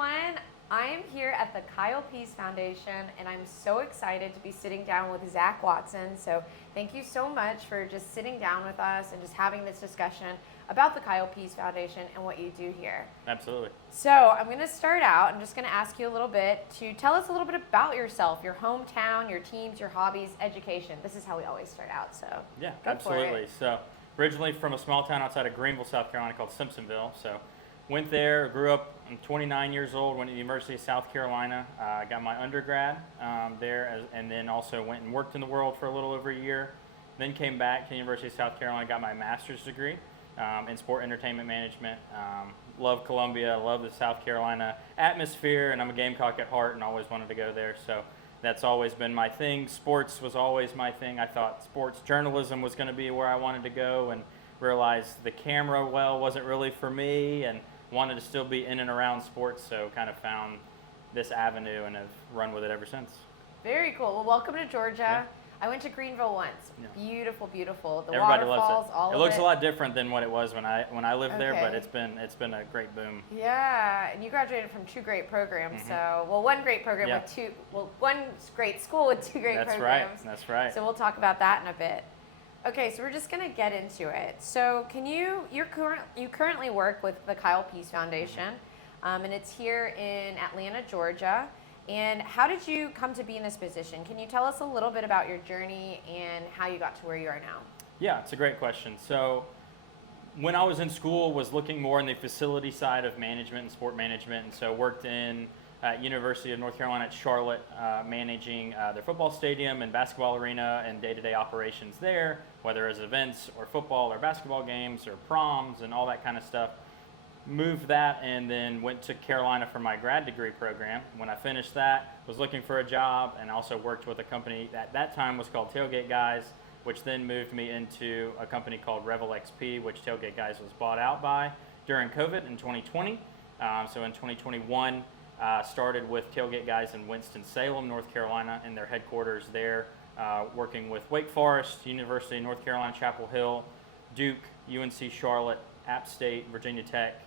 everyone. I am here at the Kyle Pease Foundation, and I'm so excited to be sitting down with Zach Watson. So thank you so much for just sitting down with us and just having this discussion about the Kyle Pease Foundation and what you do here. Absolutely. So I'm going to start out. I'm just going to ask you a little bit to tell us a little bit about yourself, your hometown, your teams, your hobbies, education. This is how we always start out. So yeah, go absolutely. for it. So originally from a small town outside of Greenville, South Carolina called Simpsonville. So went there, grew up. I'm 29 years old, went to the University of South Carolina, got my undergrad there, and then also went and worked in the world for a little over a year. Then came back to the University of South Carolina, got my master's degree in sport entertainment management. Love Columbia, love the South Carolina atmosphere, and I'm a Gamecock at heart and always wanted to go there. So that's always been my thing. Sports was always my thing. I thought sports journalism was going to be where I wanted to go, and realized the camera wasn't really for me, and wanted to still be in and around sports, so kind of found this avenue and have run with it ever since. Very cool. Well, welcome to Georgia. Yeah. I went to Greenville once. Yeah. Beautiful, beautiful. The Everybody waterfalls, loves it. all it of looks a lot different than what it was when I lived there, Okay. but it's been a great boom. Yeah, and you graduated from two great programs. Mm-hmm. So, one great program Yeah. with one great school with two great That's programs. right. That's right. So we'll talk about that in a bit. Okay, so we're just gonna get into it. So can you currently work with the Kyle Pease Foundation, and it's here in Atlanta, Georgia. And how did you come to be in this position? Can you tell us a little bit about your journey and how you got to where you are now? Yeah, it's a great question. So when I was in school, was looking more in the facility side of management and sport management, and so worked in University of North Carolina at Charlotte, managing their football stadium and basketball arena and day-to-day operations there, whether it's events or football or basketball games or proms and all that kind of stuff. Moved that and then went to Carolina for my grad degree program. When I finished that, was looking for a job and also worked with a company that at that time was called Tailgate Guys, which then moved me into a company called Revel XP, which Tailgate Guys was bought out by during COVID in 2020. So in 2021, started with Tailgate Guys in Winston-Salem, North Carolina, in their headquarters there, working with Wake Forest, University of North Carolina, Chapel Hill, Duke, UNC Charlotte, App State, Virginia Tech,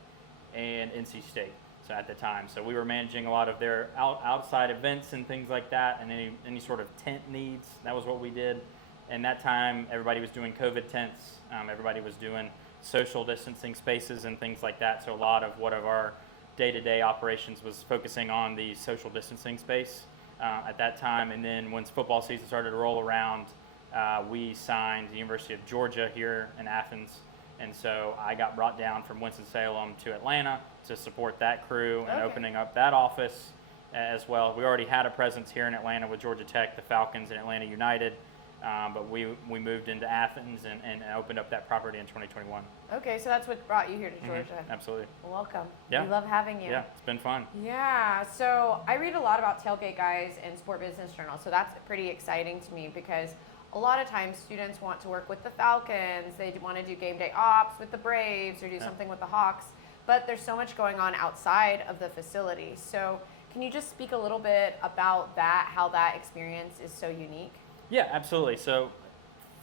and NC State. So at the time, so we were managing a lot of their outside events and things like that, and any sort of tent needs. That was what we did. And that time, everybody was doing COVID tents. Everybody was doing social distancing spaces and things like that. So a lot of our day-to-day operations was focusing on the social distancing space at that time. And then once football season started to roll around, we signed the University of Georgia here in Athens. And so I got brought down from Winston-Salem to Atlanta to support that crew and opening up that office as well. We already had a presence here in Atlanta with Georgia Tech, the Falcons, and Atlanta United. But we moved into Athens and opened up that property in 2021. Okay, so that's what brought you here to Georgia. Mm-hmm. Absolutely. Welcome. Yeah. We love having you. Yeah, it's been fun. Yeah, so I read a lot about Tailgate Guys and Sport Business Journal, so that's pretty exciting to me because a lot of times students want to work with the Falcons, they want to do game day ops with the Braves or do something with the Hawks, but there's so much going on outside of the facility. So can you just speak a little bit about that, how that experience is so unique? Yeah, absolutely. So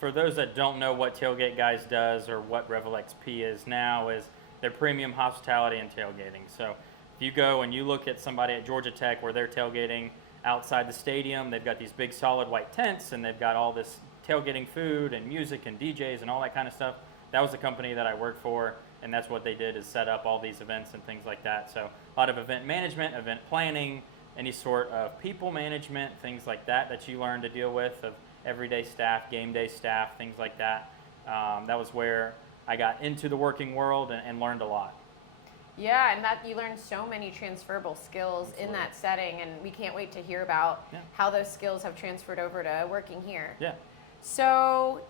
for those that don't know what Tailgate Guys does or what Revel XP is now, is their premium hospitality and tailgating. So if you go and you look at somebody at Georgia Tech where they're tailgating outside the stadium, they've got these big solid white tents and they've got all this tailgating food and music and DJs and all that kind of stuff. That was the company that I worked for, and that's what they did, is set up all these events and things like that. So a lot of event management, event planning, any sort of people management, things like that you learn to deal with, of everyday staff, game day staff, things like that. That was where I got into the working world and learned a lot. Yeah, and that you learn so many transferable skills in that setting, and we can't wait to hear about how those skills have transferred over to working here. Yeah. So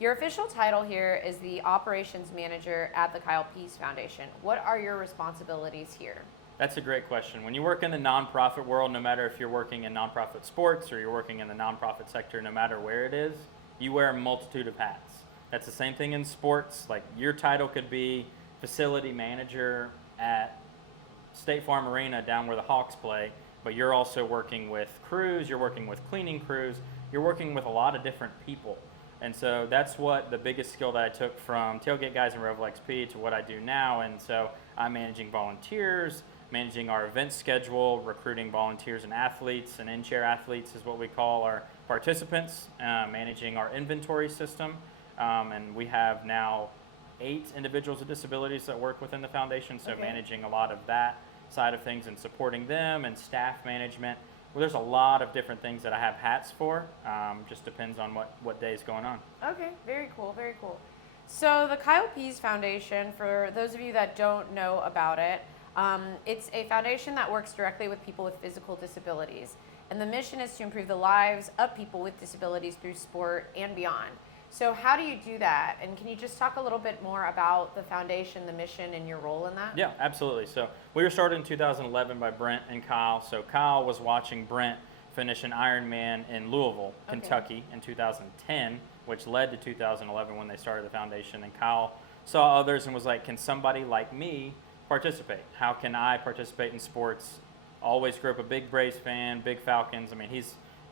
your official title here is the Operations Manager at the Kyle Pease Foundation. What are your responsibilities here? That's a great question. When you work in the nonprofit world, no matter if you're working in nonprofit sports or you're working in the nonprofit sector, no matter where it is, you wear a multitude of hats. That's the same thing in sports. Like, your title could be facility manager at State Farm Arena down where the Hawks play, but you're also working with crews, you're working with cleaning crews, you're working with a lot of different people. And so that's what the biggest skill that I took from Tailgate Guys and Revel XP to what I do now. And so I'm managing volunteers, managing our event schedule, recruiting volunteers and athletes, and in-chair athletes is what we call our participants, managing our inventory system, and we have now 8 individuals with disabilities that work within the foundation, so managing a lot of that side of things and supporting them, and staff management. Well, there's a lot of different things that I have hats for. Just depends on what day is going on. Okay, very cool, very cool. So the Kyle Pease Foundation, for those of you that don't know about it, it's a foundation that works directly with people with physical disabilities. And the mission is to improve the lives of people with disabilities through sport and beyond. So how do you do that? And can you just talk a little bit more about the foundation, the mission, and your role in that? Yeah, absolutely. So we were started in 2011 by Brent and Kyle. So Kyle was watching Brent finish an Ironman in Louisville, Kentucky in 2010, which led to 2011 when they started the foundation. And Kyle saw others and was like, can somebody like me participate? How can I participate in sports? Always grew up a big Braves fan, big Falcons. I mean,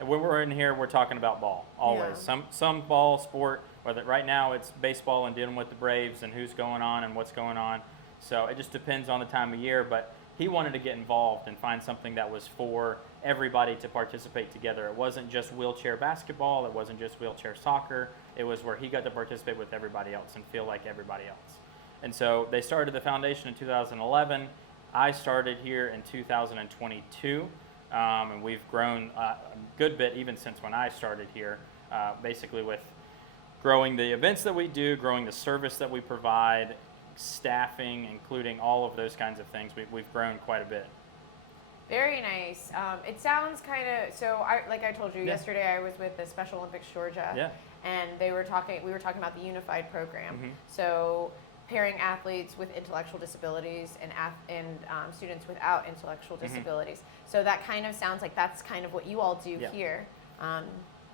when we're in here, we're talking about ball, always. Yeah. Some ball sport, whether right now it's baseball and dealing with the Braves and who's going on and what's going on. So it just depends on the time of year, but he wanted to get involved and find something that was for everybody to participate together. It wasn't just wheelchair basketball, it wasn't just wheelchair soccer, it was where he got to participate with everybody else and feel like everybody else. And so they started the foundation in 2011. I started here in 2022. And we've grown a good bit even since when I started here, basically with growing the events that we do, growing the service that we provide, staffing, including all of those kinds of things. We've grown quite a bit. Very nice. It sounds kind of, like I told you yesterday, I was with the Special Olympics Georgia, and we were talking about the Unified program. So pairing athletes with intellectual disabilities and students without intellectual disabilities. So that kind of sounds like that's kind of what you all do here.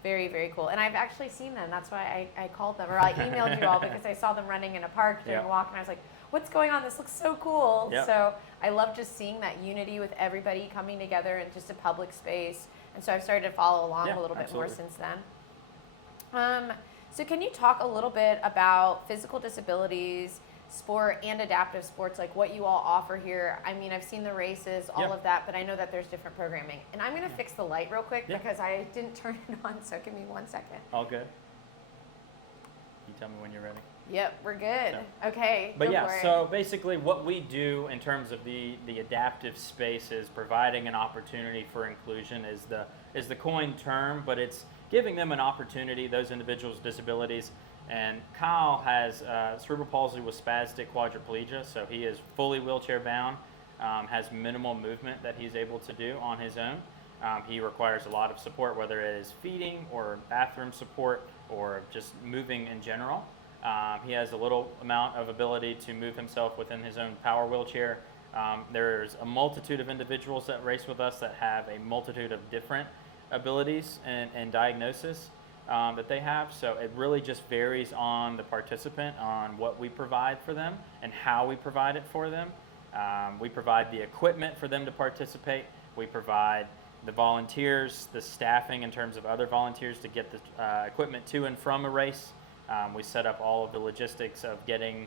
Very, very cool. And I've actually seen them. That's why I called them, or I emailed you all because I saw them running in a park during a walk, and I was like, what's going on? This looks so cool. So I love just seeing that unity with everybody coming together in just a public space. And so I've started to follow along a little bit more since then. So can you talk a little bit about physical disabilities, sport, and adaptive sports, like what you all offer here? I mean, I've seen the races, all of that, but I know that there's different programming. And I'm going to fix the light real quick because I didn't turn it on, so give me 1 second. All good. You tell me when you're ready. Yep, we're good. Okay. But so basically what we do in terms of the adaptive space is providing an opportunity for inclusion is the coined term, but it's giving them an opportunity, those individuals with disabilities. And Kyle has cerebral palsy with spastic quadriplegia, so he is fully wheelchair bound, has minimal movement that he's able to do on his own. He requires a lot of support, whether it is feeding or bathroom support or just moving in general. He has a little amount of ability to move himself within his own power wheelchair. There's a multitude of individuals that race with us that have a multitude of different abilities and diagnosis that they have. So it really just varies on the participant, on what we provide for them and how we provide it for them. We provide the equipment for them to participate. We provide the volunteers, the staffing in terms of other volunteers to get the equipment to and from a race. We set up all of the logistics of getting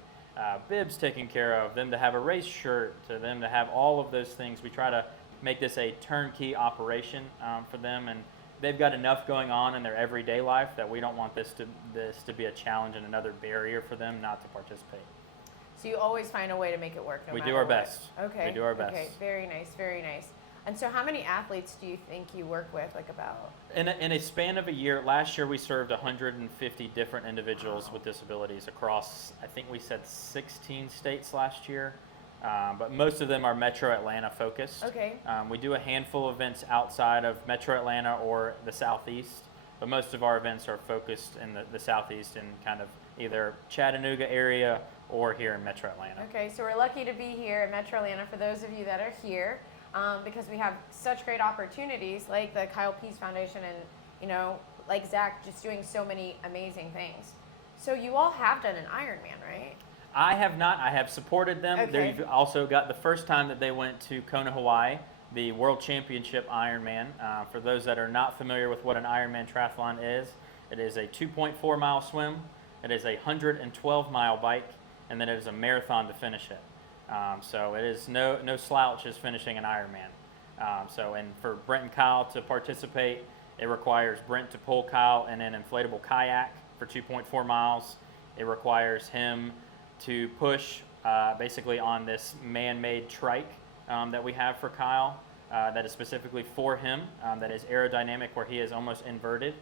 bibs taken care of, them to have a race shirt, to them to have all of those things. We try to make this a turnkey operation for them, and they've got enough going on in their everyday life that we don't want this to be a challenge and another barrier for them not to participate. So you always find a way to make it work. We do our best. Okay. We do our best. Okay. Very nice. Very nice. And so how many athletes do you think you work with, like about? In a span of a year, last year we served 150 different individuals with disabilities across, I think we said 16 states last year, but most of them are Metro Atlanta focused. Okay. We do a handful of events outside of Metro Atlanta or the Southeast, but most of our events are focused in the Southeast in kind of either Chattanooga area or here in Metro Atlanta. Okay, so we're lucky to be here in Metro Atlanta for those of you that are here. Because we have such great opportunities like the Kyle Pease Foundation and, like Zach, just doing so many amazing things. So you all have done an Ironman, right? I have not. I have supported them. Okay. They've also got the first time that they went to Kona, Hawaii, the World Championship Ironman. For those that are not familiar with what an Ironman triathlon is, it is a 2.4 mile swim, it is a 112 mile bike, and then it is a marathon to finish it. So it is no slouch as finishing an Ironman. And for Brent and Kyle to participate, it requires Brent to pull Kyle in an inflatable kayak for 2.4 miles. It requires him to push basically on this man-made trike that we have for Kyle that is specifically for him, that is aerodynamic, where he is almost inverted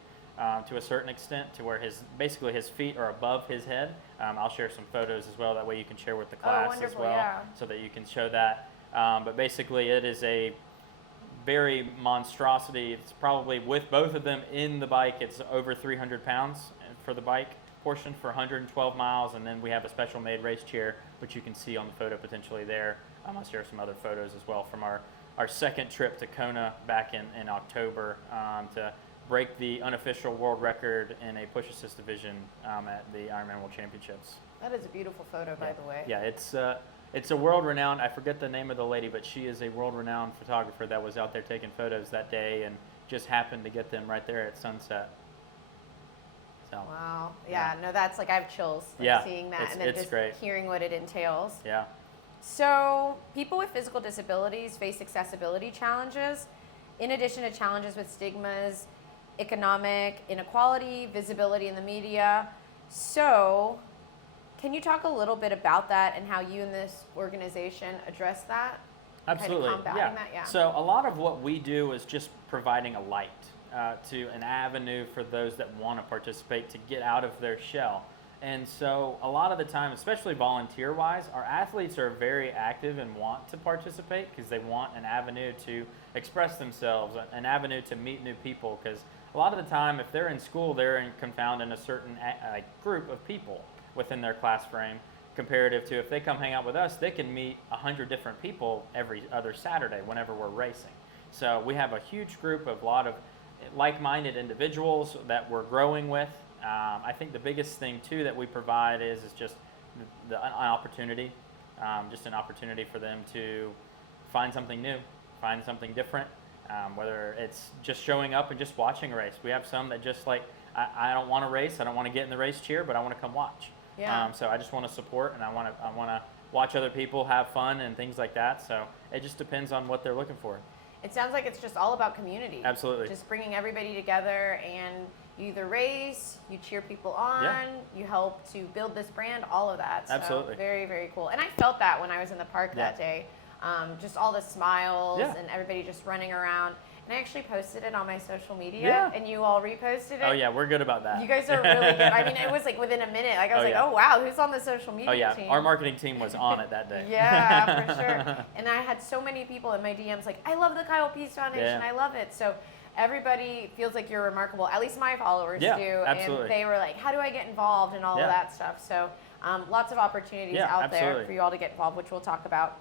to a certain extent, to where his feet are above his head. I'll share some photos as well, that way you can share with the class as well, yeah. so that you can show that. But basically it is a very monstrosity. It's probably, with both of them in the bike, it's over 300 pounds for the bike portion for 112 miles, and then we have a special made race chair, which you can see on the photo potentially there. I'll share some other photos as well from our second trip to Kona back in October to break the unofficial world record in a push assist division at the Ironman World Championships. That is a beautiful photo, by the way. Yeah, it's a world-renowned, I forget the name of the lady, but she is a world-renowned photographer that was out there taking photos that day and just happened to get them right there at sunset. So, wow. Yeah, no, that's like, I have chills seeing that, and then just great. Hearing what it entails. Yeah. So people with physical disabilities face accessibility challenges, in addition to challenges with stigmas, economic inequality, visibility in the media. So can you talk a little bit about that and how you and this organization address that? Absolutely. Kind of combating that? Yeah. So a lot of what we do is just providing a light to an avenue for those that want to participate to get out of their shell. And so a lot of the time, especially volunteer-wise, our athletes are very active and want to participate because they want an avenue to express themselves, an avenue to meet new people. Because a lot of the time, if they're in school, they're confounded in a certain group of people within their class frame, comparative to if they come hang out with us, they can meet 100 different people every other Saturday whenever we're racing. So we have a huge group of a lot of like-minded individuals that we're growing with. I think the biggest thing too that we provide is just an opportunity, just an opportunity for them to find something new, find something different, whether it's just showing up and just watching a race. We have some that just like, I don't want to race, I don't want to get in the race cheer, but I want to come watch. Yeah. So I just want to support, and I want to watch other people have fun and things like that. So it just depends on what they're looking for. It sounds like it's just all about community. Absolutely. Just bringing everybody together, and you either race, you cheer people on, you help to build this brand, all of that. So Absolutely. Very, very cool. And I felt that when I was in the park that day. Just all the smiles and everybody just running around. And I actually posted it on my social media, and you all reposted it. Oh yeah, we're good about that. You guys are really good. I mean, it was like within a minute. Like I was oh wow, who's on the social media team? Our marketing team was on it that day. Yeah, for sure. And I had so many people in my DMs like, I love the Kyle Pease Foundation. I love it. So everybody feels like you're remarkable. At least my followers do. Absolutely. And they were like, how do I get involved and all of that stuff. So lots of opportunities out there for you all to get involved, which we'll talk about.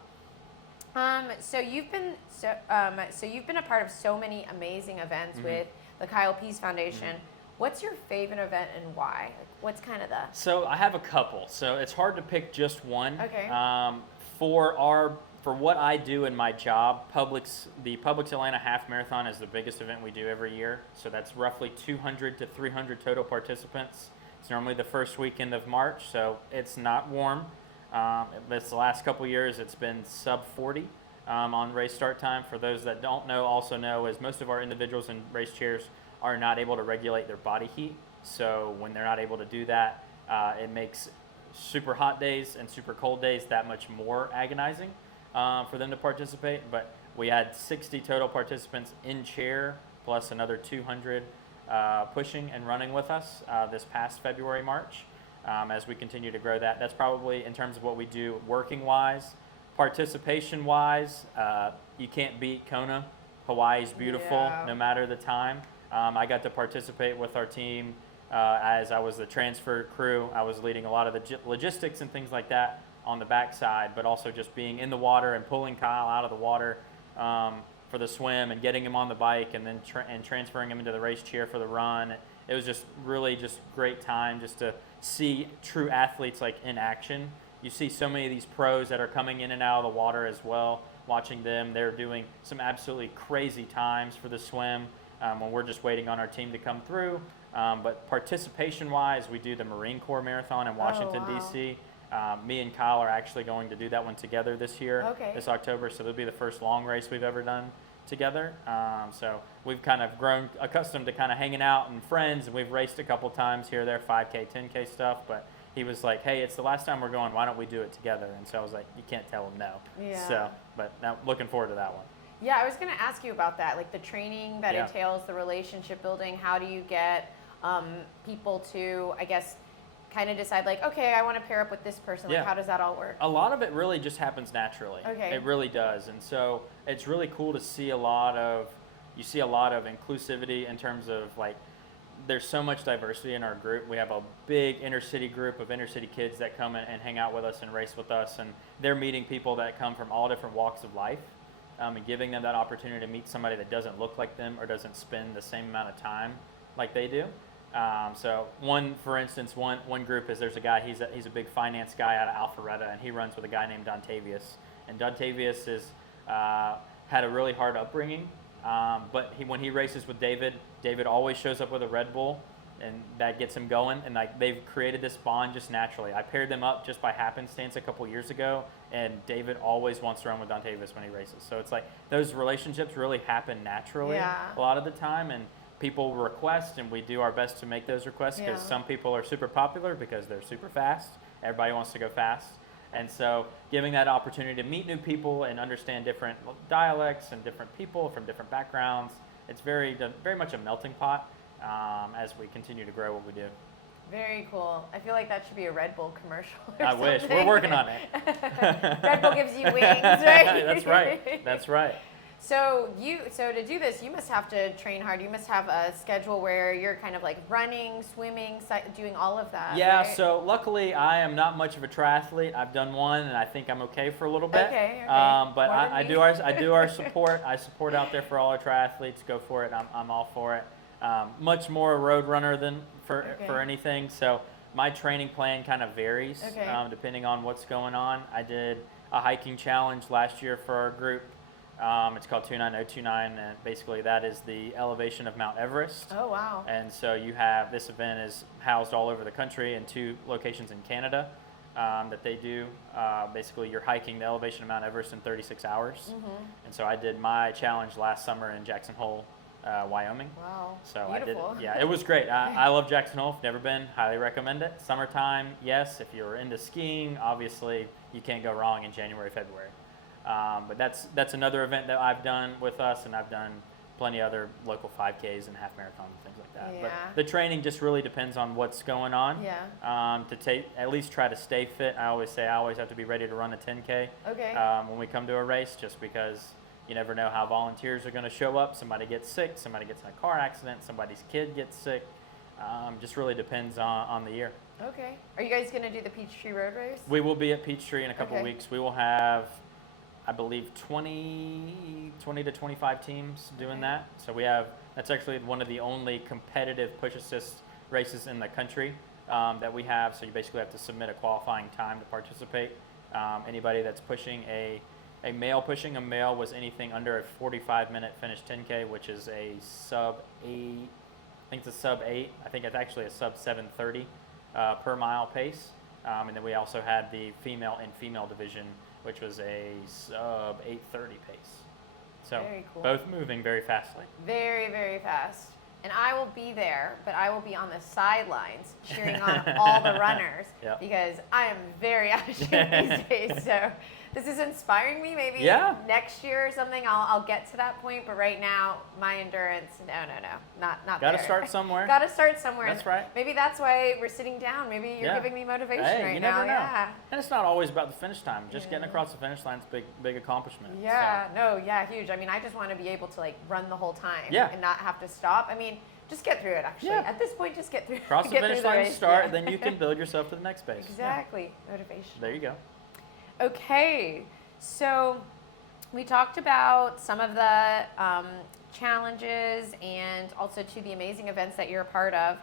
So you've been a part of so many amazing events with the Kyle Pease Foundation. What's your favorite event and why? Like, what's kind of the... So I have a couple. So it's hard to pick just one. Okay. For what I do in my job, the Publix Atlanta Half Marathon is the biggest event we do every year. So that's roughly 200 to 300 total participants. It's normally the first weekend of March, so it's not warm. This last couple years, it's been sub 40 on race start time. For those that don't know, also know, is most of our individuals in race chairs are not able to regulate their body heat. So when they're not able to do that, it makes super hot days and super cold days that much more agonizing for them to participate. But we had 60 total participants in chair, plus another 200 pushing and running with us this past February, March. As we continue to grow that. That's probably in terms of what we do working-wise. Participation-wise, you can't beat Kona. Hawaii's beautiful no matter the time. I got to participate with our team as I was the transfer crew. I was leading a lot of the logistics and things like that on the backside, but also just being in the water and pulling Kyle out of the water for the swim and getting him on the bike and then transferring him into the race chair for the run. It was just really just great time just to see true athletes like in action. You see so many of these pros that are coming in and out of the water as well, watching them. They're doing some absolutely crazy times for the swim when we're just waiting on our team to come through. But participation-wise, we do the Marine Corps Marathon in Washington, D.C. Me and Kyle are actually going to do that one together this year, this October. So it'll be the first long race we've ever done together. So we've kind of grown accustomed to kind of hanging out and friends, and we've raced a couple times here, there, 5K, 10K stuff. But he was like, hey, it's the last time we're going. Why don't we do it together? And so I was like, you can't tell him no. Yeah. So, but now looking forward to that one. Yeah, I was going to ask you about that, like the training that entails, the relationship building. How do you get people to, I guess, kind of decide like, okay, I want to pair up with this person. Like, how does that all work? A lot of it really just happens naturally. Okay. It really does. And so it's really cool to see a lot of inclusivity in terms of like, there's so much diversity in our group. We have a big inner city group of inner city kids that come and hang out with us and race with us. And they're meeting people that come from all different walks of life, and giving them that opportunity to meet somebody that doesn't look like them or doesn't spend the same amount of time like they do. So for instance, one group is there's a guy, he's a big finance guy out of Alpharetta, and he runs with a guy named Dontavius. And Dontavius had a really hard upbringing, but when he races with David always shows up with a Red Bull, and that gets him going. And like they've created this bond just naturally. I paired them up just by happenstance a couple years ago, and David always wants to run with Dontavius when he races. So it's like those relationships really happen naturally a lot of the time, and people request, and we do our best to make those requests because some people are super popular because they're super fast. Everybody wants to go fast. And so giving that opportunity to meet new people and understand different dialects and different people from different backgrounds, it's very much a melting pot as we continue to grow what we do. Very cool. I feel like that should be a Red Bull commercial or I something. wish. We're working on it. Red Bull gives you wings, right? That's right. That's right. So to do this, you must have to train hard. You must have a schedule where you're kind of like running, swimming, doing all of that. Yeah. Right? So luckily, I am not much of a triathlete. I've done one, and I think I'm okay for a little bit. Okay. But I do our support. I support out there for all our triathletes. Go for it. I'm all for it. Much more a road runner than for anything. So my training plan kind of varies depending on what's going on. I did a hiking challenge last year for our group. It's called 29029, and basically that is the elevation of Mount Everest. Oh, wow. And so you have, this event is housed all over the country in 2 locations in Canada that they do. Basically, you're hiking the elevation of Mount Everest in 36 hours. Mm-hmm. And so I did my challenge last summer in Jackson Hole, Wyoming. Wow. So beautiful. I did, it was great. I love Jackson Hole. If you've never been, highly recommend it. Summertime, yes. If you're into skiing, obviously you can't go wrong in January, February. But that's another event that I've done with us, and I've done plenty of other local 5Ks and half marathons and things like that. Yeah. But the training just really depends on what's going on. Yeah. To at least try to stay fit. I always say I always have to be ready to run a 10K. Okay. When we come to a race, just because you never know how volunteers are going to show up. Somebody gets sick, somebody gets in a car accident, somebody's kid gets sick. Just really depends on the year. Okay. Are you guys going to do the Peachtree Road Race? We will be at Peachtree in a couple of weeks. We will have, I believe, 20 to 25 teams doing that. So that's actually one of the only competitive push assist races in the country that we have. So you basically have to submit a qualifying time to participate. Anybody that's pushing a male was anything under a 45-minute finished 10K, which is a sub 8. I think it's a sub 8. I think it's actually a sub 7:30 per mile pace. And then we also had the female division, which was a sub 8:30 pace. So very cool. Both moving very fastly. Very, very fast. And I will be there, but I will be on the sidelines cheering on all the runners because I am very out of shape these days. So this is inspiring me. Maybe next year or something I'll get to that point. But right now, my endurance, no, not Got there. to start somewhere. Got to start somewhere. That's right. Maybe that's why we're sitting down. Maybe you're giving me motivation right you now. Never know. Yeah. And it's not always about the finish time. Just getting across the finish line is big accomplishment. Yeah. Huge. I mean, I just want to be able to run the whole time and not have to stop. I mean, just get through it, actually. Yeah. At this point, just get through. Cross the finish line, start, then you can build yourself to the next base. Exactly. Yeah. Motivation. There you go. Okay. So we talked about some of the challenges and also to the amazing events that you're a part of.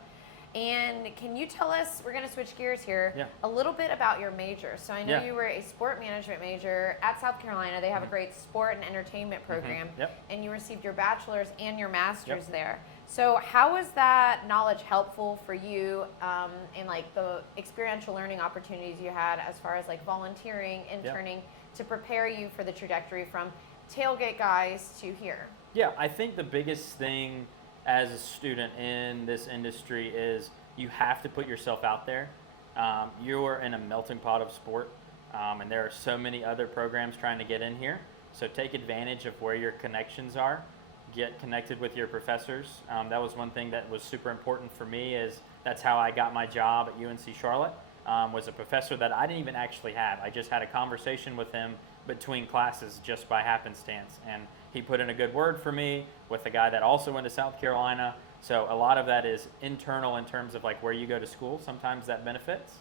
And can you tell us, we're going to switch gears here, a little bit about your major. So I know you were a sport management major at South Carolina. They have a great sport and entertainment program. And you received your bachelor's and your master's there. So how was that knowledge helpful for you in like the experiential learning opportunities you had as far as like volunteering, interning, to prepare you for the trajectory from tailgate guys to here? Yeah, I think the biggest thing as a student in this industry is you have to put yourself out there. You're in a melting pot of sport, and there are so many other programs trying to get in here. So take advantage of where your connections are. Get connected with your professors. That was one thing that was super important for me. Is that's how I got my job at UNC Charlotte. Was a professor that I didn't even actually have. I just had a conversation with him between classes just by happenstance, and he put in a good word for me with a guy that also went to South Carolina. So a lot of that is internal in terms of like where you go to school. Sometimes that benefits.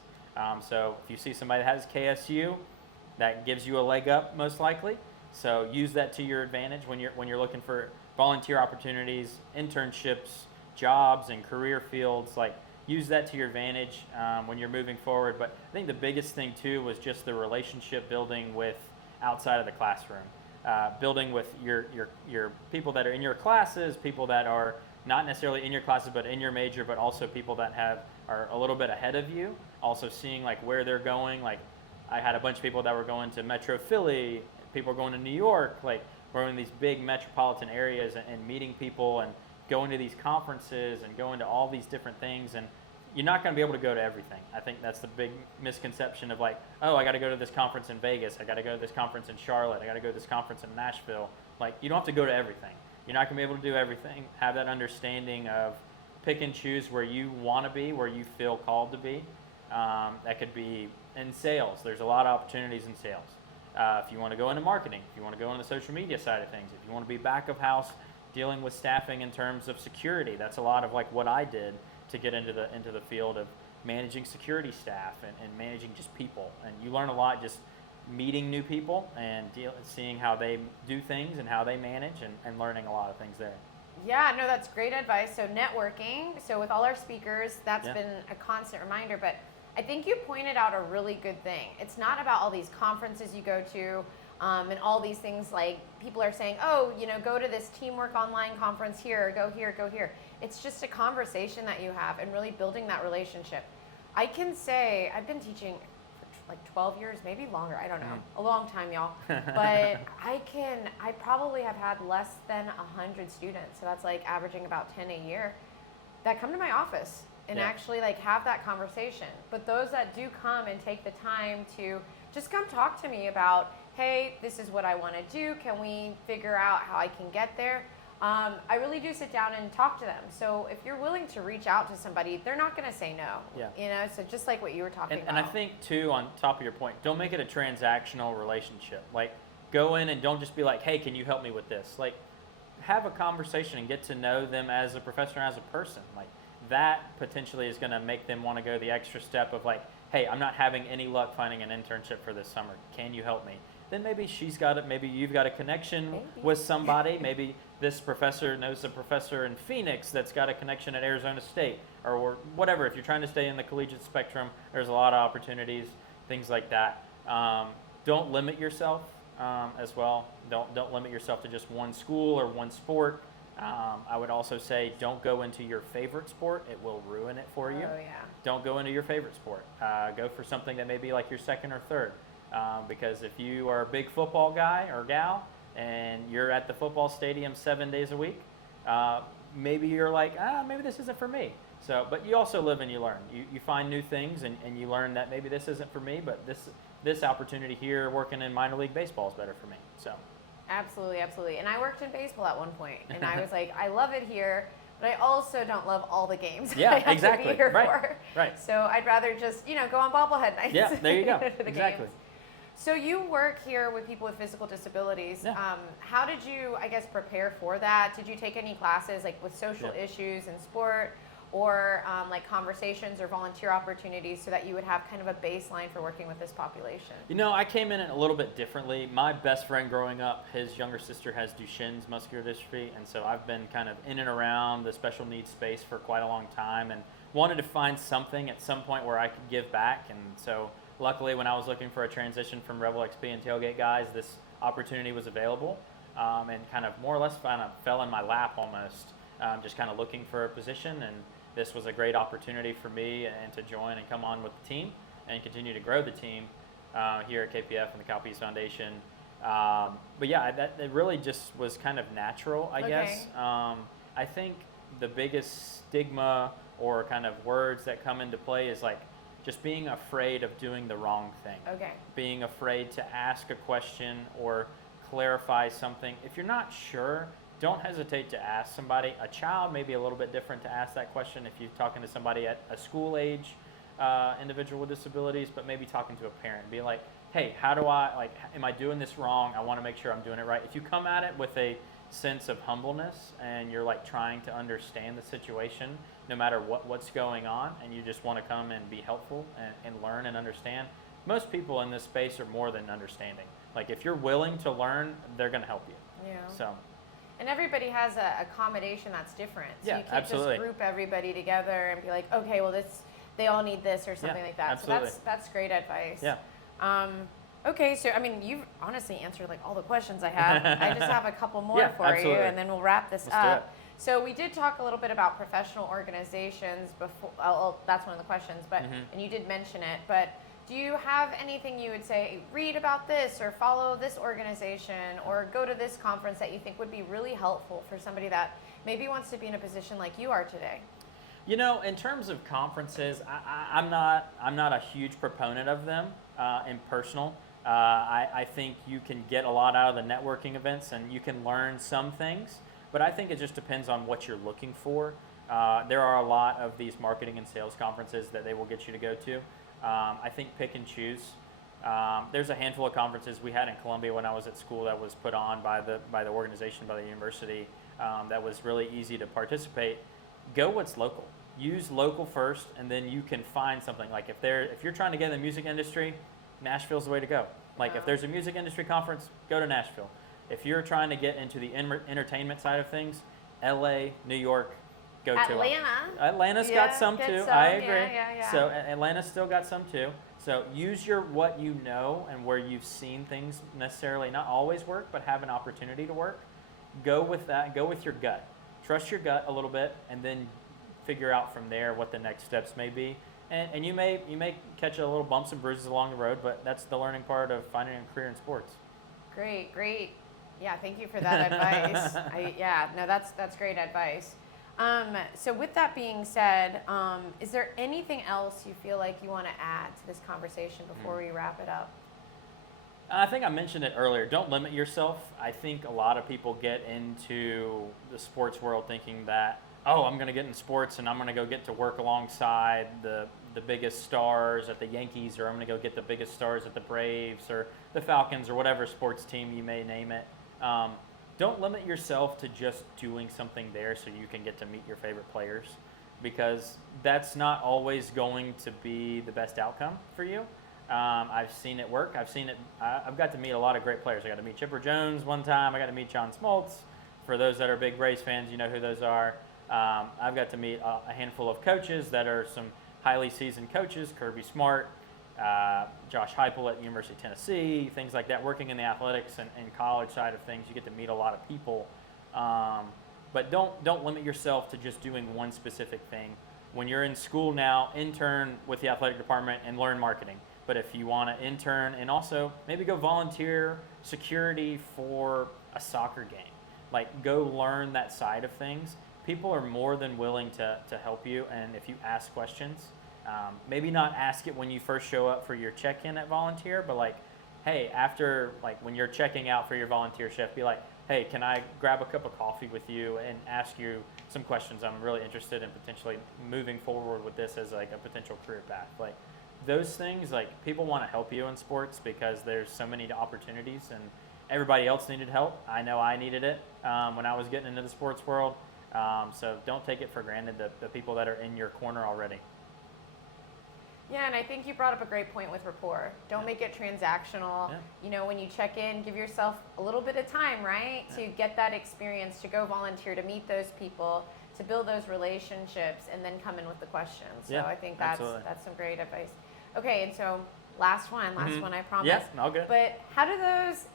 So if you see somebody that has KSU, that gives you a leg up most likely. So use that to your advantage when you're looking for volunteer opportunities, internships, jobs, and career fields. Like use that to your advantage when you're moving forward. But I think the biggest thing too was just the relationship building with outside of the classroom, building with your people that are in your classes, people that are not necessarily in your classes but in your major, but also people that are a little bit ahead of you. Also seeing like where they're going. Like I had a bunch of people that were going to Metro Philly, people were going to New York, like we're in these big metropolitan areas and meeting people and going to these conferences and going to all these different things. And you're not going to be able to go to everything. I think that's the big misconception of like, oh, I got to go to this conference in Vegas. I got to go to this conference in Charlotte. I got to go to this conference in Nashville. Like, you don't have to go to everything. You're not going to be able to do everything. Have that understanding of pick and choose where you want to be, where you feel called to be. That could be in sales. There's a lot of opportunities in sales. If you want to go into marketing, if you want to go into the social media side of things, if you want to be back of house dealing with staffing in terms of security, that's a lot of like what I did to get into the field of managing security staff and managing just people. And you learn a lot just meeting new people and seeing how they do things and how they manage and learning a lot of things there. Yeah, no, that's great advice. So networking, so with all our speakers, that's been a constant reminder, but I think you pointed out a really good thing. It's not about all these conferences you go to and all these things like people are saying, oh, go to this teamwork online conference here, go here, go here. It's just a conversation that you have and really building that relationship. I can say I've been teaching for like 12 years, maybe longer, I don't know, a long time, y'all. But I probably have had less than 100 students, so that's like averaging about 10 a year, that come to my office and actually like have that conversation. But those that do come and take the time to just come talk to me about, hey, this is what I want to do. Can we figure out how I can get there? I really do sit down and talk to them. So if you're willing to reach out to somebody, they're not going to say no. Yeah. So just like what you were talking about. And I think too, on top of your point, don't make it a transactional relationship. Like go in and don't just be like, hey, can you help me with this? Like have a conversation and get to know them as a professor and as a person. Like that potentially is going to make them want to go the extra step of like, hey, I'm not having any luck finding an internship for this summer. Can you help me? Then maybe she's got it. Maybe you've got a connection with somebody. Maybe this professor knows a professor in Phoenix that's got a connection at Arizona State or whatever. If you're trying to stay in the collegiate spectrum, there's a lot of opportunities, things like that. Don't limit yourself as well. Don't limit yourself to just one school or one sport. I would also say don't go into your favorite sport. It will ruin it for you. Oh, yeah. Don't go into your favorite sport. Go for something that may be like your second or third. Because if you are a big football guy or gal and you're at the football stadium 7 days a week, maybe you're like, maybe this isn't for me. So, but you also live and you learn. You find new things and you learn that maybe this isn't for me, but this opportunity here working in minor league baseball is better for me. So. Absolutely, absolutely. And I worked in baseball at one point, and I was like, I love it here, but I also don't love all the games I have exactly. to be here right. for. Right. So I'd rather just, go on bobblehead nights. Yeah, there you go. To the Exactly. games. So you work here with people with physical disabilities. Yeah. How did you, prepare for that? Did you take any classes like with social issues in sport or like conversations or volunteer opportunities so that you would have kind of a baseline for working with this population? I came in it a little bit differently. My best friend growing up, his younger sister has Duchenne's muscular dystrophy, and so I've been kind of in and around the special needs space for quite a long time and wanted to find something at some point where I could give back. And so luckily when I was looking for a transition from Rebel XP and Tailgate Guys, this opportunity was available and kind of more or less fell in my lap almost. just kind of looking for a position, and this was a great opportunity for me and to join and come on with the team and continue to grow the team here at KPF and the Kyle Pease Foundation. But yeah, it really just was kind of natural, I guess. I think the biggest stigma or kind of words that come into play is like just being afraid of doing the wrong thing. Okay. Being afraid to ask a question or clarify something. If you're not sure, don't hesitate to ask somebody. A child may be a little bit different to ask that question if you're talking to somebody at a school age individual with disabilities, but maybe talking to a parent. Be like, hey, how do I, like, am I doing this wrong? I want to make sure I'm doing it right. If you come at it with a sense of humbleness and you're like trying to understand the situation, no matter what's going on, and you just want to come and be helpful and learn and understand, most people in this space are more than understanding. Like if you're willing to learn, they're going to help you. Yeah. So. And everybody has a accommodation that's different. So Yeah, you can't absolutely. just group everybody together and be like, okay, well they all need this or something like that. Absolutely. So that's great advice. Yeah. Okay, so I mean, you've honestly answered like all the questions I have. I just have a couple more Yeah, for absolutely. you, and then we'll wrap this Let's do up. it. So we did talk a little bit about professional organizations before. Well, that's one of the questions, but and you did mention it. But do you have anything you would say? Read about this, or follow this organization, or go to this conference that you think would be really helpful for somebody that maybe wants to be in a position like you are today. You know, in terms of conferences, I'm not a huge proponent of them in personal. I think you can get a lot out of the networking events and you can learn some things, but I think it just depends on what you're looking for. There are a lot of these marketing and sales conferences that they will get you to go to. I think pick and choose. There's a handful of conferences we had in Columbia when I was at school that was put on by the organization, by the university, that was really easy to participate. Go what's local. Use local first, and then you can find something. Like if you're trying to get in the music industry, Nashville's the way to go. Like if there's a music industry conference, go to Nashville. If you're trying to get into the entertainment side of things, LA, New York, go to Atlanta. Atlanta's got some too. Some. I agree. Yeah. So Atlanta's still got some too. So use what you know and where you've seen things necessarily not always work, but have an opportunity to work. Go with that. Go with your gut. Trust your gut a little bit, and then figure out from there what the next steps may be. And you may catch a little bumps and bruises along the road, but that's the learning part of finding a career in sports. Great. Yeah, thank you for that advice. That's great advice. So with that being said, is there anything else you feel like you want to add to this conversation before we wrap it up? I think I mentioned it earlier. Don't limit yourself. I think a lot of people get into the sports world thinking that, oh, I'm going to get in sports and I'm going to go get to work alongside the biggest stars at the Yankees, or I'm going to go get the biggest stars at the Braves or the Falcons or whatever sports team you may name it. Don't limit yourself to just doing something there so you can get to meet your favorite players, because that's not always going to be the best outcome for you. I've seen it work. I've got to meet a lot of great players. I got to meet Chipper Jones one time. I got to meet John Smoltz. For those that are big Braves fans, you know who those are. I've got to meet a handful of coaches that are some highly seasoned coaches, Kirby Smart, Josh Heupel at University of Tennessee, things like that, working in the athletics and college side of things. You get to meet a lot of people. But don't limit yourself to just doing one specific thing. When you're in school now, intern with the athletic department and learn marketing. But if you want to intern and also maybe go volunteer security for a soccer game, like go learn that side of things. People are more than willing to help you, and if you ask questions, maybe not ask it when you first show up for your check-in at volunteer, but like, hey, after, like when you're checking out for your volunteer shift, be like, hey, can I grab a cup of coffee with you and ask you some questions? I'm really interested in potentially moving forward with this as like a potential career path. Like those things, like people want to help you in sports because there's so many opportunities, and everybody else needed help. I know I needed it when I was getting into the sports world. So don't take it for granted, the people that are in your corner already. Yeah, and I think you brought up a great point with rapport. Don't make it transactional. Yeah. You know, when you check in, give yourself a little bit of time, right? To get that experience, to go volunteer, to meet those people, to build those relationships, and then come in with the questions. So I think that's some great advice. Okay, and so last one, I promise. Yeah, all good. But how do those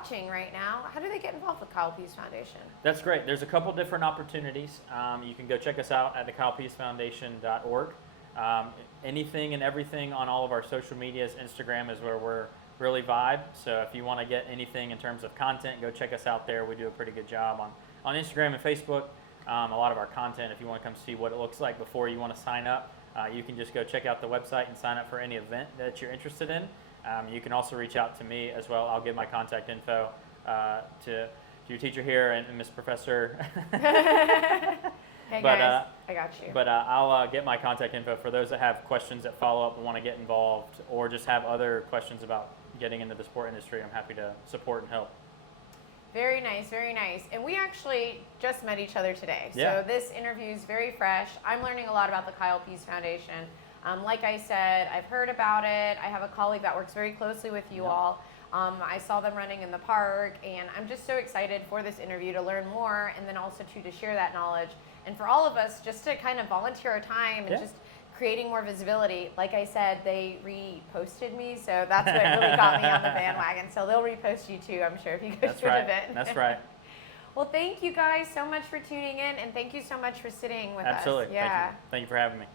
watching right now, how do they get involved with Kyle Pease Foundation? That's great. There's a couple different opportunities. You can go check us out at the KylePeaceFoundation.org. Anything and everything on all of our social medias. Instagram is where we're really vibe. So if you want to get anything in terms of content, go check us out there. We do a pretty good job on Instagram and Facebook. A lot of our content, if you want to come see what it looks like before you want to sign up, you can just go check out the website and sign up for any event that you're interested in. You can also reach out to me as well. I'll give my contact info to your teacher here and Miss Professor. Hey guys, I got you. But I'll get my contact info for those that have questions that follow up and want to get involved, or just have other questions about getting into the sport industry. I'm happy to support and help. Very nice, very nice. And we actually just met each other today. Yeah. So this interview is very fresh. I'm learning a lot about the Kyle Pease Foundation. Like I said, I've heard about it. I have a colleague that works very closely with you all. I saw them running in the park, and I'm just so excited for this interview to learn more, and then also to share that knowledge. And for all of us, just to kind of volunteer our time and just creating more visibility. Like I said, they reposted me, so that's what really got me on the bandwagon. So they'll repost you too, I'm sure, if you go to an event. That's right. Well, thank you guys so much for tuning in, and thank you so much for sitting with us. Absolutely. Yeah. Thank you for having me.